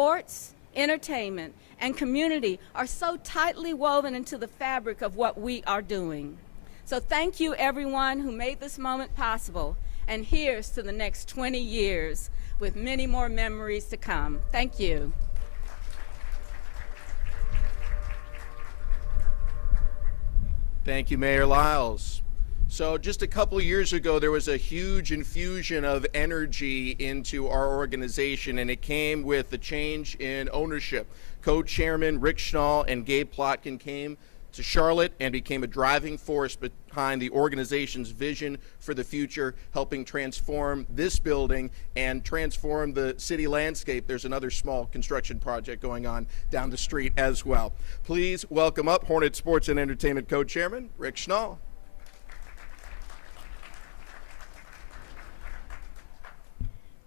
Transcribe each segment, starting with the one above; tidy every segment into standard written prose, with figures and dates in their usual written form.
Sports, entertainment, and community are so tightly woven into the fabric of what we are doing. So thank you, everyone who made this moment possible, and here's to the next 20 years with many more memories to come. Thank you. Thank you, Mayor Lyles. So just a couple years ago, there was a huge infusion of energy into our organization, and it came with the change in ownership. Co-chairman Rick Schnall and Gabe Plotkin came to Charlotte and became a driving force behind the organization's vision for the future, helping transform this building and transform the city landscape. There's another small construction project going on down the street as well. Please welcome up Hornets Sports and Entertainment co-chairman Rick Schnall.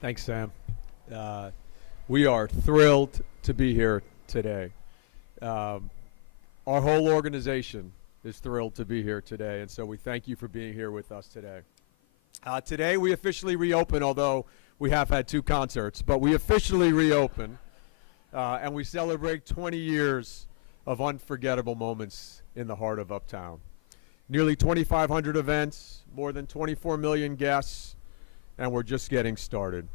Thanks, Sam. We are thrilled to be here today. Our whole organization is thrilled to be here today, and so we thank you for being here with us today. Today we officially reopen, although we have had 2 concerts, but we officially reopen, and we celebrate 20 years of unforgettable moments in the heart of Uptown. Nearly 2,500 events, more than 24 million guests, and we're just getting started.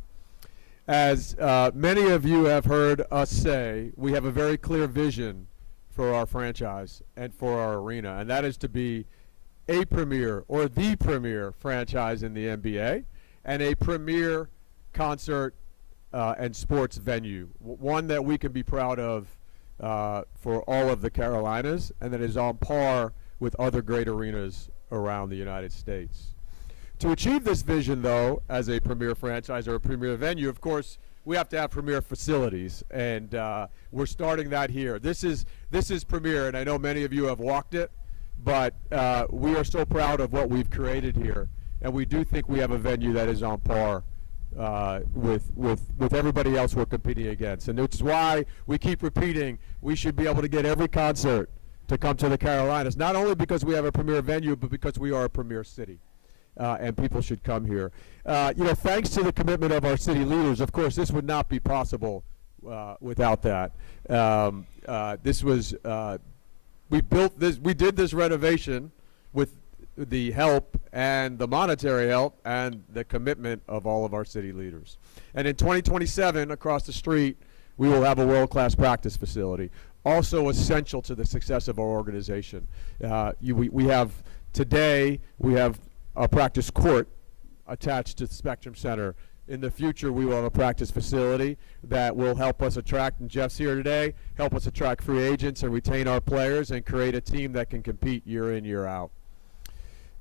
As many of you have heard us say, we have a very clear vision for our franchise and for our arena, and that is to be a premier or the premier franchise in the NBA and a premier concert and sports venue, one that we can be proud of for all of the Carolinas and that is on par with other great arenas around the United States. To achieve this vision, though, as a premier franchise or a premier venue, of course, we have to have premier facilities, and we're starting that here. This is premier, and I know many of you have walked it, but we are so proud of what we've created here, and we do think we have a venue that is on par with everybody else we're competing against, and it's why we keep repeating we should be able to get every concert to come to the Carolinas, not only because we have a premier venue, but because we are a premier city. And people should come here. Thanks to the commitment of our city leaders, of course, this would not be possible without that. We did this renovation with the help and the monetary help and the commitment of all of our city leaders. And in 2027, across the street, we will have a world-class practice facility, also essential to the success of our organization. We have a practice court attached to the Spectrum Center. In the future, we will have a practice facility that will help us attract, and Jeff's here today, help us attract free agents and retain our players and create a team that can compete year in, year out.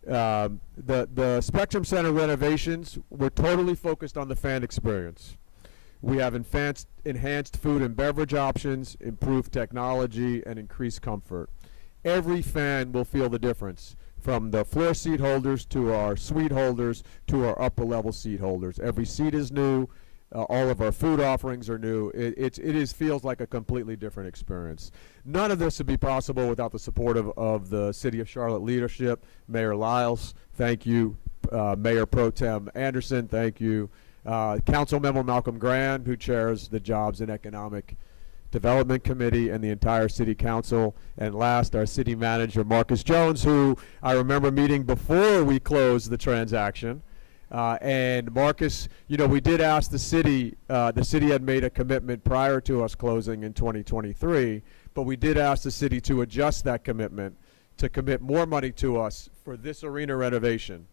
The Spectrum Center renovations were totally focused on the fan experience. We have enhanced food and beverage options, improved technology, and increased comfort. Every fan will feel the difference, from the floor seat holders to our suite holders to our upper level seat holders. Every seat is new. All of our food offerings are new. It feels like a completely different experience. None of this would be possible without the support of the City of Charlotte leadership. Mayor Lyles, thank you. Mayor Pro Tem Anderson, thank you. Council Member Malcolm Grand, who chairs the Jobs and Economic Development Committee, and the entire City Council. And last, our City Manager, Marcus Jones, who I remember meeting before we closed the transaction. And Marcus, we did ask the city had made a commitment prior to us closing in 2023, but we did ask the city to adjust that commitment to commit more money to us for this arena renovation.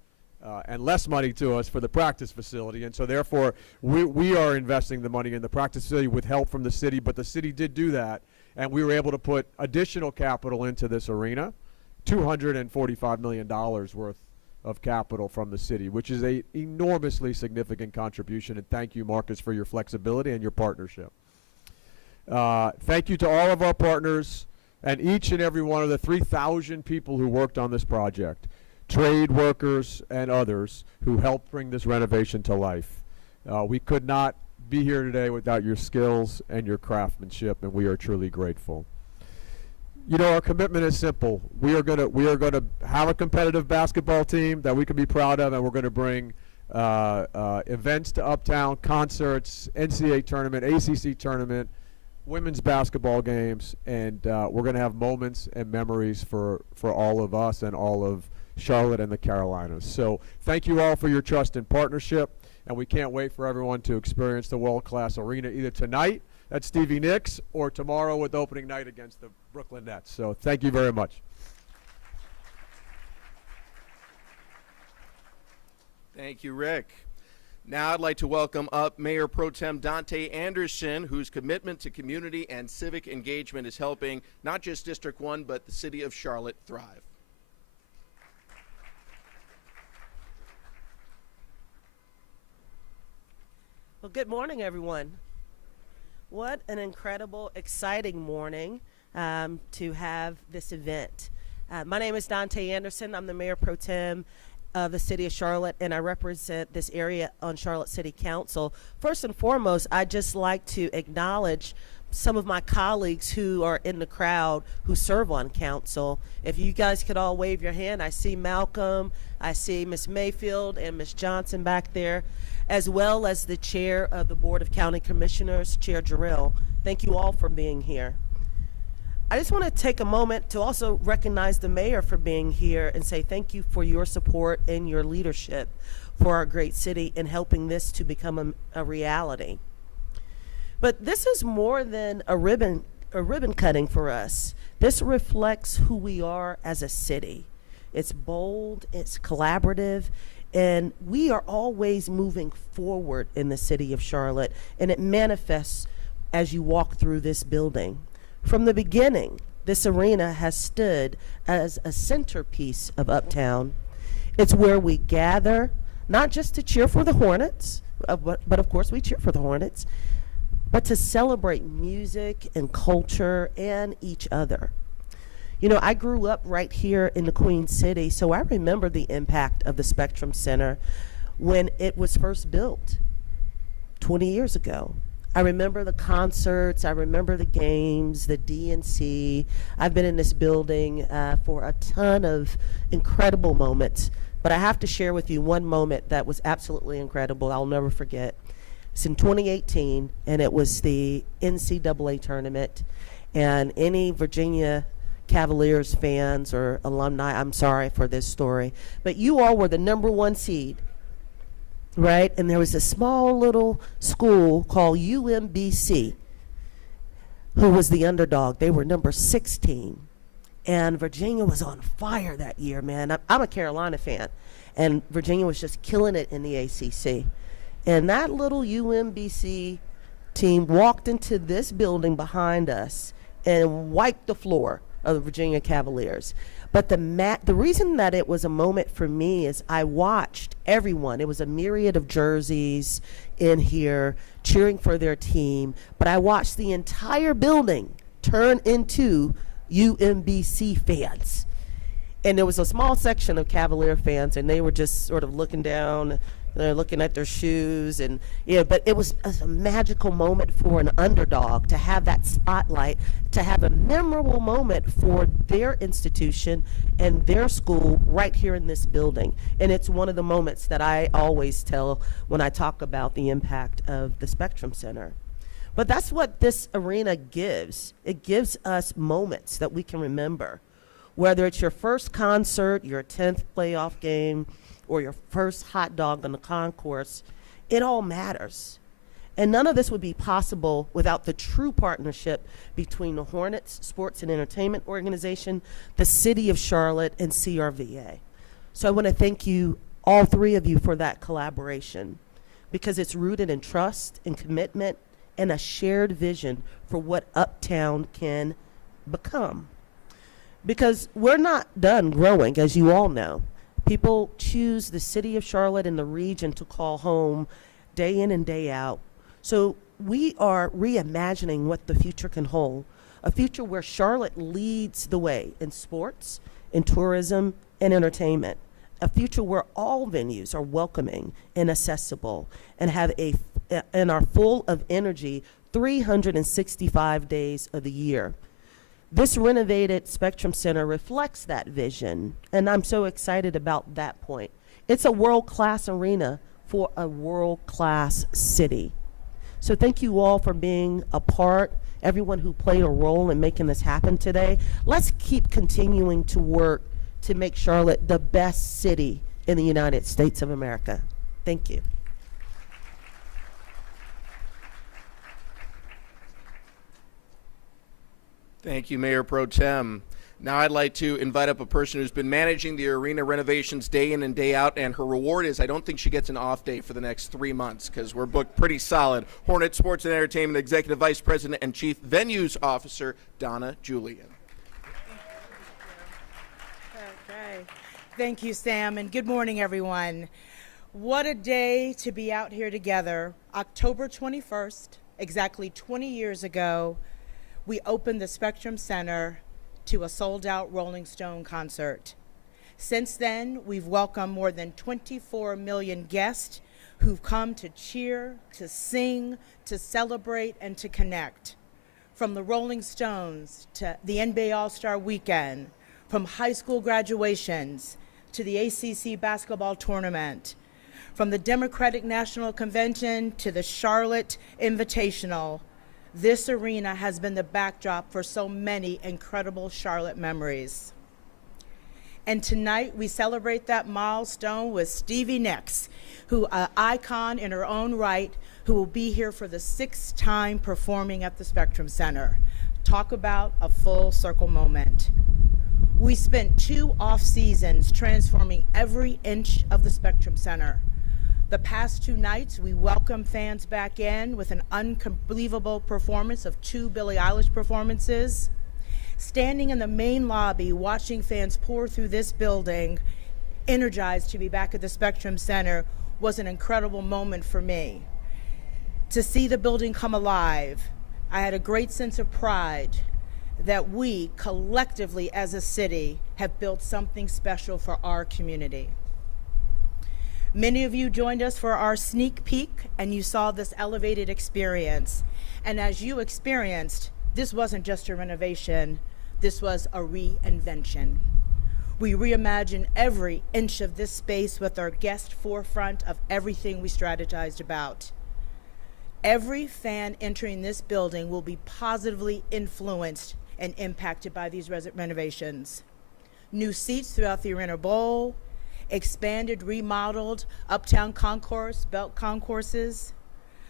And less money to us for the practice facility, and so therefore we are investing the money in the practice facility with help from the city, but the city did do that, and we were able to put additional capital into this arena, $245 million worth of capital from the city, which is an enormously significant contribution, and thank you, Marcus, for your flexibility and your partnership. Thank you to all of our partners and each and every one of the 3,000 people who worked on this project. Trade workers and others who helped bring this renovation to life. We could not be here today without your skills and your craftsmanship, and we are truly grateful. Our commitment is simple. We are going to have a competitive basketball team that we can be proud of, and we're going to bring events to Uptown, concerts, NCAA tournament, ACC tournament, women's basketball games, and we're going to have moments and memories for all of us and all of Charlotte and the Carolinas. So thank you all for your trust and partnership, and we can't wait for everyone to experience the world-class arena either tonight at Stevie Nicks or tomorrow with opening night against the Brooklyn Nets. So thank you very much. Thank you, Rick. Now I'd like to welcome up Mayor Pro Tem Dante Anderson, whose commitment to community and civic engagement is helping not just District 1, but the city of Charlotte thrive. Well, good morning, everyone. What an incredible, exciting morning to have this event. My name is Dante Anderson. I'm the Mayor Pro Tem of the City of Charlotte, and I represent this area on Charlotte City Council. First and foremost, I'd just like to acknowledge some of my colleagues who are in the crowd who serve on council. If you guys could all wave your hand. I see Malcolm, I see Miss Mayfield and Miss Johnson back there, as well as the chair of the Board of County Commissioners, Chair Jarrell. Thank you all for being here. I just want to take a moment to also recognize the mayor for being here and say thank you for your support and your leadership for our great city in helping this to become a reality. But this is more than a ribbon cutting for us. This reflects who we are as a city. It's bold, it's collaborative, and we are always moving forward in the city of Charlotte, and it manifests as you walk through this building. From the beginning, this arena has stood as a centerpiece of Uptown. It's where we gather, not just to cheer for the Hornets, but of course we cheer for the Hornets, but to celebrate music and culture and each other. You know, I grew up right here in the Queen City, so I remember the impact of the Spectrum Center when it was first built 20 years ago. I remember the concerts, I remember the games, the DNC. I've been in this building for a ton of incredible moments, but I have to share with you one moment that was absolutely incredible, I'll never forget. It's in 2018, and it was the NCAA tournament, and any Virginia Cavaliers fans or alumni, I'm sorry for this story, but you all were the #1 seed. Right? And there was a small little school called UMBC who was the underdog. They were number 16. And Virginia was on fire that year, man. I'm a Carolina fan. And Virginia was just killing it in the ACC. And that little UMBC team walked into this building behind us and wiped the floor of the Virginia Cavaliers. But the reason that it was a moment for me is I watched everyone. It was a myriad of jerseys in here cheering for their team. But I watched the entire building turn into UMBC fans. And there was a small section of Cavalier fans, and they were just sort of looking down. They're looking at their shoes, and but it was a magical moment for an underdog to have that spotlight, to have a memorable moment for their institution and their school right here in this building. And it's one of the moments that I always tell when I talk about the impact of the Spectrum Center. But that's what this arena gives. It gives us moments that we can remember, whether it's your first concert, your 10th playoff game, or your first hot dog on the concourse. It all matters. And none of this would be possible without the true partnership between the Hornets Sports and Entertainment Organization, the City of Charlotte, and CRVA. So I want to thank you, all three of you, for that collaboration, because it's rooted in trust and commitment and a shared vision for what Uptown can become. Because we're not done growing, as you all know. People choose the city of Charlotte and the region to call home day in and day out. So we are reimagining what the future can hold, a future where Charlotte leads the way in sports, in tourism, and entertainment, a future where all venues are welcoming and accessible and and are full of energy 365 days of the year. This renovated Spectrum Center reflects that vision, and I'm so excited about that point. It's a world-class arena for a world-class city. So thank you all for being a part, everyone who played a role in making this happen today. Let's keep continuing to work to make Charlotte the best city in the United States of America. Thank you. Thank you, Mayor Pro Tem. Now I'd like to invite up a person who's been managing the arena renovations day in and day out, and her reward is I don't think she gets an off day for the next 3 months because we're booked pretty solid. Hornets Sports Entertainment Executive Vice President and Chief Venues Officer, Donna Julian. Okay. Thank you, Sam, and good morning, everyone. What a day to be out here together. October 21st, exactly 20 years ago, we opened the Spectrum Center to a sold-out Rolling Stone concert. Since then, we've welcomed more than 24 million guests who've come to cheer, to sing, to celebrate, and to connect. From the Rolling Stones to the NBA All-Star Weekend, from high school graduations to the ACC basketball tournament, from the Democratic National Convention to the Charlotte Invitational, this arena has been the backdrop for so many incredible Charlotte memories. And tonight we celebrate that milestone with Stevie Nicks, who an icon in her own right, who will be here for the 6th time performing at the Spectrum Center. Talk about a full circle moment. We spent 2 off seasons transforming every inch of the Spectrum Center. The past 2 nights, we welcomed fans back in with an unbelievable performance of 2 Billie Eilish performances. Standing in the main lobby, watching fans pour through this building, energized to be back at the Spectrum Center, was an incredible moment for me. To see the building come alive, I had a great sense of pride that we, collectively as a city, have built something special for our community. Many of you joined us for our sneak peek, and you saw this elevated experience. And as you experienced, this wasn't just a renovation, this was a reinvention. We reimagined every inch of this space with our guest forefront of everything we strategized about. Every fan entering this building will be positively influenced and impacted by these renovations. New seats throughout the Arena Bowl, expanded, remodeled Uptown concourse, belt concourses,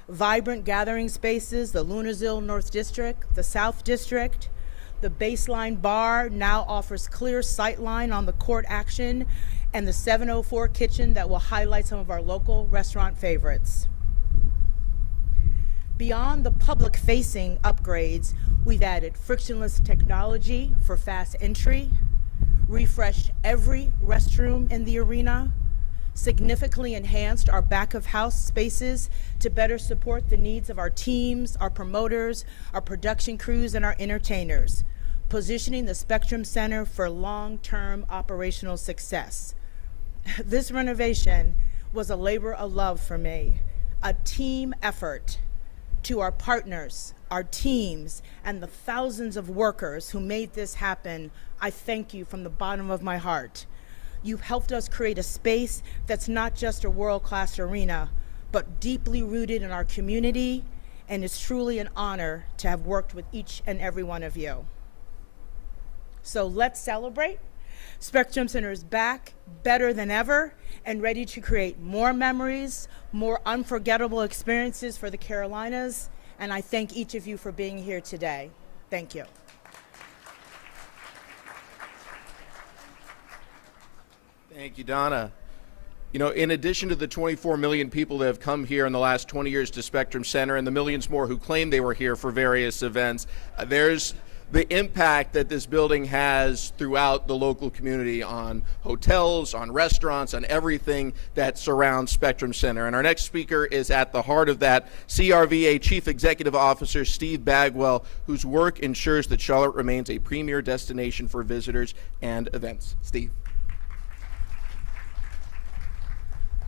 vibrant gathering spaces, the Lunazil North District, the South District. The baseline bar now offers clear sightline on the court action, and the 704 kitchen that will highlight some of our local restaurant favorites. Beyond the public-facing upgrades, we've added frictionless technology for fast entry, refreshed every restroom in the arena, significantly enhanced our back-of-house spaces to better support the needs of our teams, our promoters, our production crews, and our entertainers, positioning the Spectrum Center for long-term operational success. This renovation was a labor of love for me, a team effort. To our partners, our teams, and the thousands of workers who made this happen, I thank you from the bottom of my heart. You've helped us create a space that's not just a world-class arena, but deeply rooted in our community, and it's truly an honor to have worked with each and every one of you. So let's celebrate. Spectrum Center is back, better than ever, and ready to create more memories, more unforgettable experiences for the Carolinas, and I thank each of you for being here today. Thank you. Thank you, Donna. You know, in addition to the 24 million people that have come here in the last 20 years to Spectrum Center and the millions more who claim they were here for various events, there's the impact that this building has throughout the local community on hotels, on restaurants, on everything that surrounds Spectrum Center. And our next speaker is at the heart of that, CRVA Chief Executive Officer Steve Bagwell, whose work ensures that Charlotte remains a premier destination for visitors and events. Steve.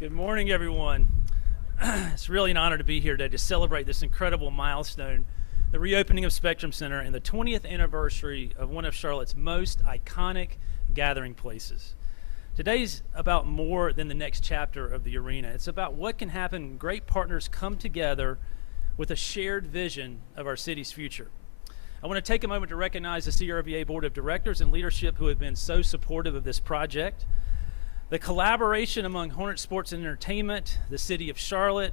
Good morning, everyone. It's really an honor to be here today to celebrate this incredible milestone, the reopening of Spectrum Center and the 20th anniversary of one of Charlotte's most iconic gathering places. Today's about more than the next chapter of the arena. It's about what can happen when great partners come together with a shared vision of our city's future. I want to take a moment to recognize the CRVA Board of Directors and leadership who have been so supportive of this project. The collaboration among Hornets Sports Entertainment, the City of Charlotte,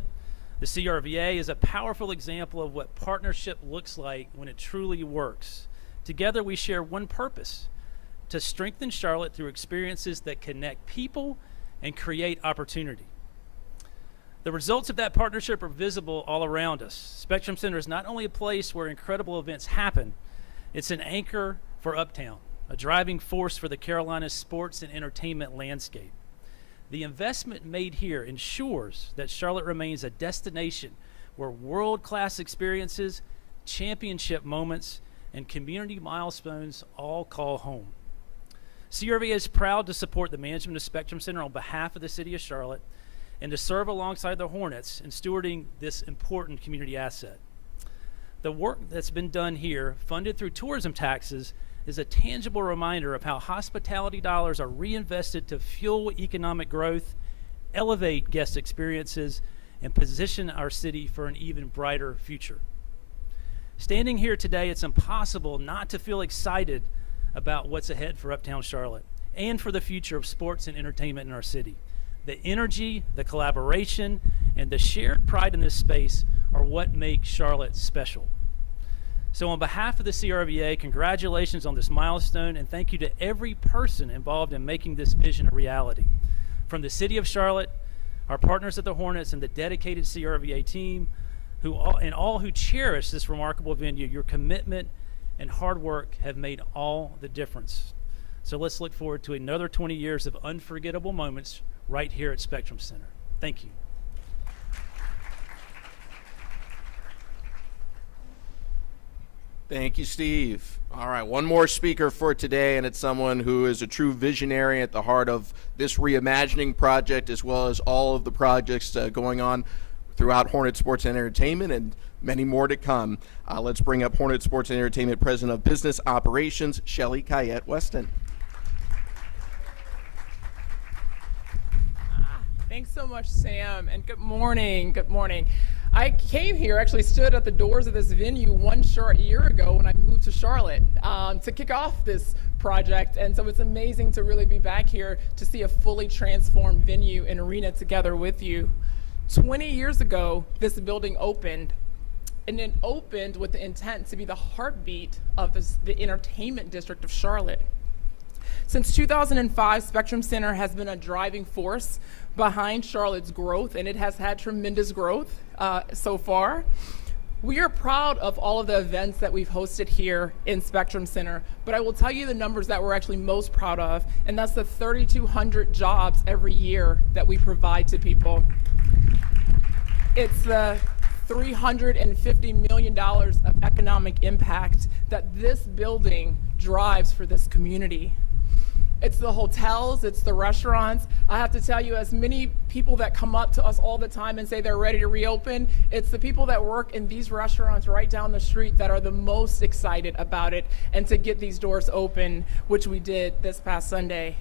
the CRVA is a powerful example of what partnership looks like when it truly works. Together we share one purpose, to strengthen Charlotte through experiences that connect people and create opportunity. The results of that partnership are visible all around us. Spectrum Center is not only a place where incredible events happen, it's an anchor for Uptown, a driving force for the Carolinas sports and entertainment landscape. The investment made here ensures that Charlotte remains a destination where world-class experiences, championship moments, and community milestones all call home. CRVA is proud to support the management of Spectrum Center on behalf of the City of Charlotte and to serve alongside the Hornets in stewarding this important community asset. The work that's been done here, funded through tourism taxes, is a tangible reminder of how hospitality dollars are reinvested to fuel economic growth, elevate guest experiences, and position our city for an even brighter future. Standing here today, it's impossible not to feel excited about what's ahead for Uptown Charlotte and for the future of sports and entertainment in our city. The energy, the collaboration, and the shared pride in this space are what make Charlotte special. So on behalf of the CRVA, congratulations on this milestone, and thank you to every person involved in making this vision a reality. From the City of Charlotte, our partners at the Hornets, and the dedicated CRVA team, all who cherish this remarkable venue, your commitment and hard work have made all the difference. So let's look forward to another 20 years of unforgettable moments right here at Spectrum Center. Thank you. Thank you, Steve. All right, one more speaker for today, and it's someone who is a true visionary at the heart of this reimagining project, as well as all of the projects going on throughout Hornets Sports Entertainment and many more to come. Let's bring up Hornets Sports Entertainment President of Business Operations, Shelly Kayette Weston. Thanks so much, Sam, and good morning. Good morning. I came here, actually stood at the doors of this venue one short year ago when I moved to Charlotte to kick off this project, and so it's amazing to really be back here to see a fully transformed venue and arena together with you. 20 years ago, this building opened, and it opened with the intent to be the heartbeat of the entertainment district of Charlotte. Since 2005, Spectrum Center has been a driving force behind Charlotte's growth, and it has had tremendous growth so far. We are proud of all of the events that we've hosted here in Spectrum Center, but I will tell you the numbers that we're actually most proud of, and that's the 3,200 jobs every year that we provide to people. It's the $350 million of economic impact that this building drives for this community. It's the hotels, it's the restaurants. I have to tell you, as many people that come up to us all the time and say they're ready to reopen, it's the people that work in these restaurants right down the street that are the most excited about it and to get these doors open, which we did this past Sunday.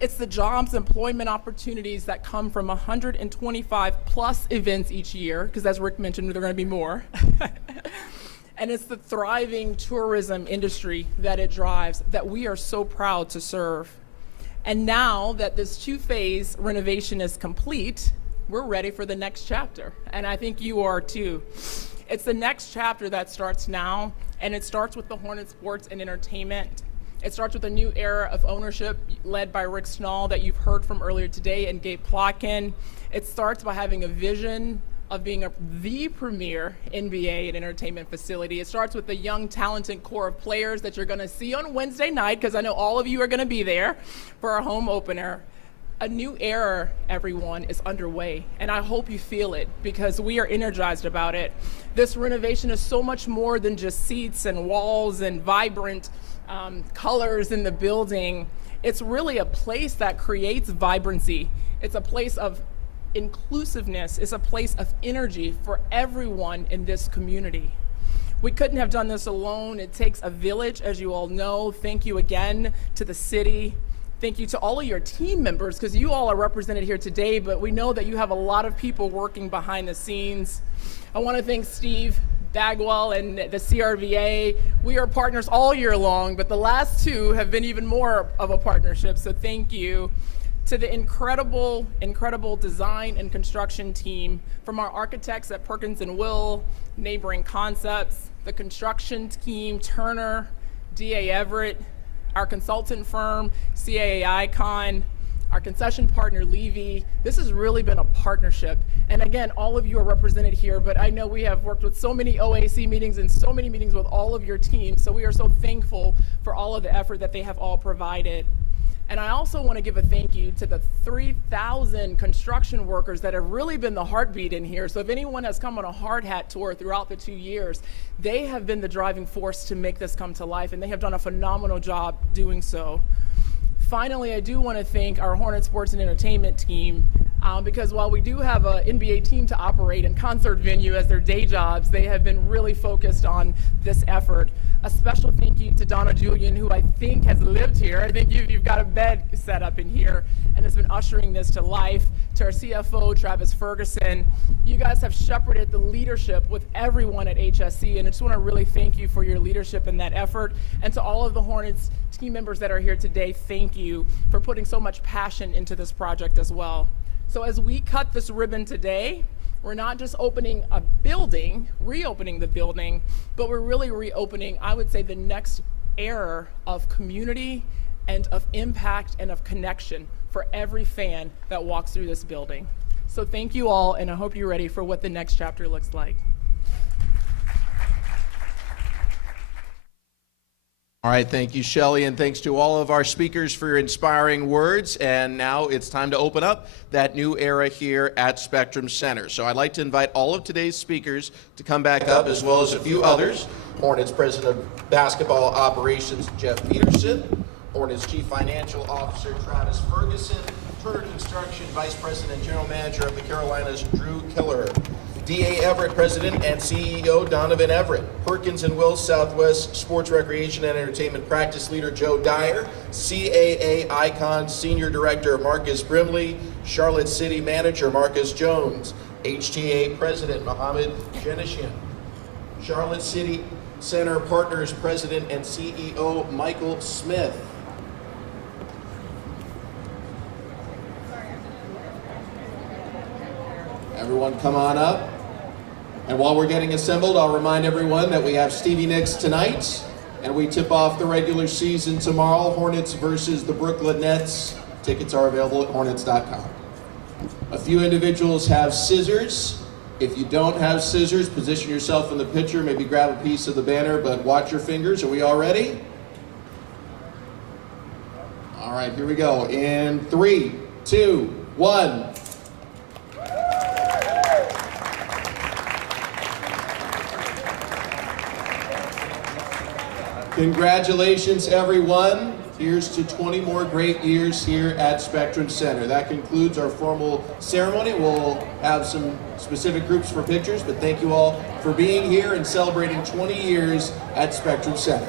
It's the jobs, employment opportunities that come from 125 plus events each year, because as Rick mentioned, there are going to be more. And it's the thriving tourism industry that it drives that we are so proud to serve. And now that this two-phase renovation is complete, we're ready for the next chapter. And I think you are too. It's the next chapter that starts now, and it starts with the Hornets Sports and Entertainment. It starts with a new era of ownership led by Rick Schnall that you've heard from earlier today and Gabe Plotkin. It starts by having a vision of being the premier NBA and entertainment facility. It starts with the young, talented core of players that you're going to see on Wednesday night, because I know all of you are going to be there for our home opener. A new era, everyone, is underway, and I hope you feel it, because we are energized about it. This renovation is so much more than just seats and walls and vibrant colors in the building. It's really a place that creates vibrancy. It's a place of inclusiveness. It's a place of energy for everyone in this community. We couldn't have done this alone. It takes a village, as you all know. Thank you again to the city. Thank you to all of your team members, because you all are represented here today, but we know that you have a lot of people working behind the scenes. I want to thank Steve Bagwell and the CRVA. We are partners all year long, but the last two have been even more of a partnership, so thank you. To the incredible design and construction team, from our architects at Perkins & Will, Neighboring Concepts, the construction team, Turner, D.A. Everett, our consultant firm, CAA Icon, our concession partner, Levy. This has really been a partnership. And again, all of you are represented here, but I know we have worked with so many OAC meetings and so many meetings with all of your teams, so we are so thankful for all of the effort that they have all provided. And I also want to give a thank you to the 3,000 construction workers that have really been the heartbeat in here. So if anyone has come on a hard hat tour throughout the 2 years, they have been the driving force to make this come to life, and they have done a phenomenal job doing so. Finally, I do want to thank our Hornets Sports and Entertainment team, because while we do have an NBA team to operate and concert venue as their day jobs, they have been really focused on this effort. A special thank you to Donna Julian, who I think has lived here. I think you've got a bed set up in here and has been ushering this to life. To our CFO, Travis Ferguson. You guys have shepherded the leadership with everyone at HSC, and I just want to really thank you for your leadership in that effort. And to all of the Hornets team members that are here today, thank you for putting so much passion into this project as well. So as we cut this ribbon today, we're not just opening a building, reopening the building, but we're really reopening, I would say, the next era of community and of impact and of connection for every fan that walks through this building. So thank you all, and I hope you're ready for what the next chapter looks like. All right, thank you, Shelley, and thanks to all of our speakers for your inspiring words. And now it's time to open up that new era here at Spectrum Center. So I'd like to invite all of today's speakers to come back up, as well as a few others. Hornets President of Basketball Operations, Jeff Peterson. Hornets Chief Financial Officer, Travis Ferguson. Turner Construction Vice President and General Manager of the Carolinas, Drew Killer. D.A. Everett, President and CEO, Donovan Everett. Perkins and Wills Southwest Sports Recreation and Entertainment Practice Leader, Joe Dyer. CAA Icon Senior Director, Marcus Brimley. Charlotte City Manager, Marcus Jones. HTA President, Mohammed Jenishian. Charlotte City Center Partners President and CEO, Michael Smith. Everyone come on up. And while we're getting assembled, I'll remind everyone that we have Stevie Nicks tonight, and we tip off the regular season tomorrow, Hornets versus the Brooklyn Nets. Tickets are available at hornets.com. A few individuals have scissors. If you don't have scissors, position yourself in the picture, maybe grab a piece of the banner, but watch your fingers. Are we all ready? All right, here we go. In 3, 2, 1. Congratulations, everyone. Here's to 20 more great years here at Spectrum Center. That concludes our formal ceremony. We'll have some specific groups for pictures, but thank you all for being here and celebrating 20 years at Spectrum Center.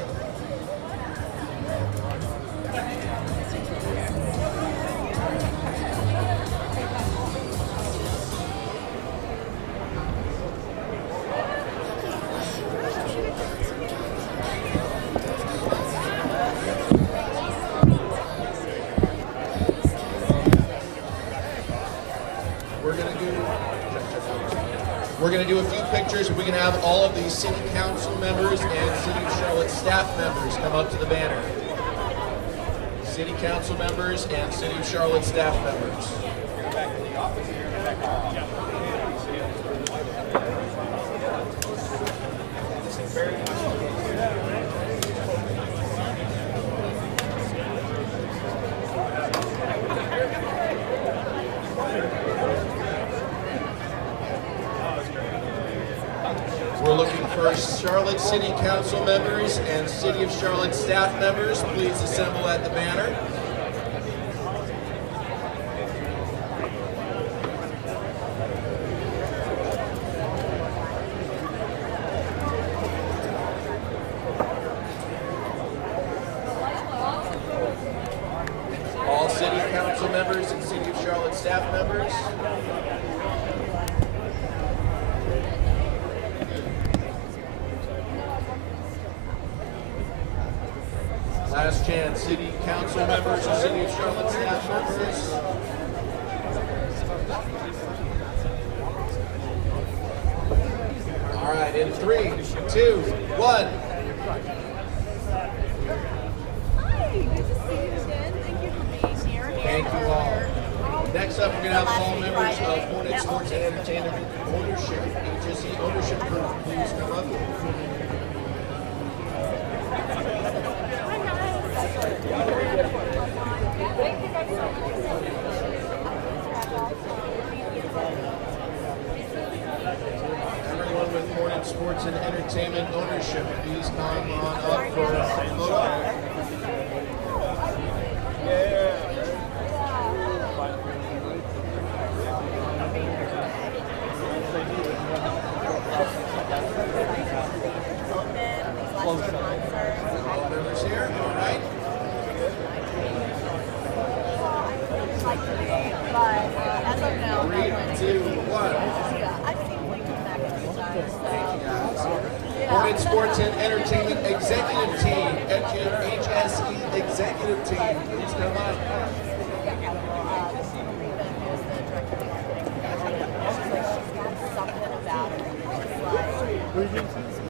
We're going to do a few pictures. We can have all of the city council members and City of Charlotte staff members come up to the banner. City council members and City of Charlotte staff members. We're looking for Charlotte City Council members and City of Charlotte staff members. Please assemble at the banner. All City Council members and City of Charlotte staff members. Last chance, City Council members and City of Charlotte staff members. All right, in 3, 2, 1. Next up, we're going to have all members of Hornets Sports Entertainment ownership, HSE ownership group. Please come up. Everyone with Hornets Sports and Entertainment ownership, please come on up for a photo. All members here, all right? As of now, 3, 2, 1. I've seen Lincoln back a few times, so. Hornets Sports and Entertainment Executive Team, HSE Executive Team, please come up.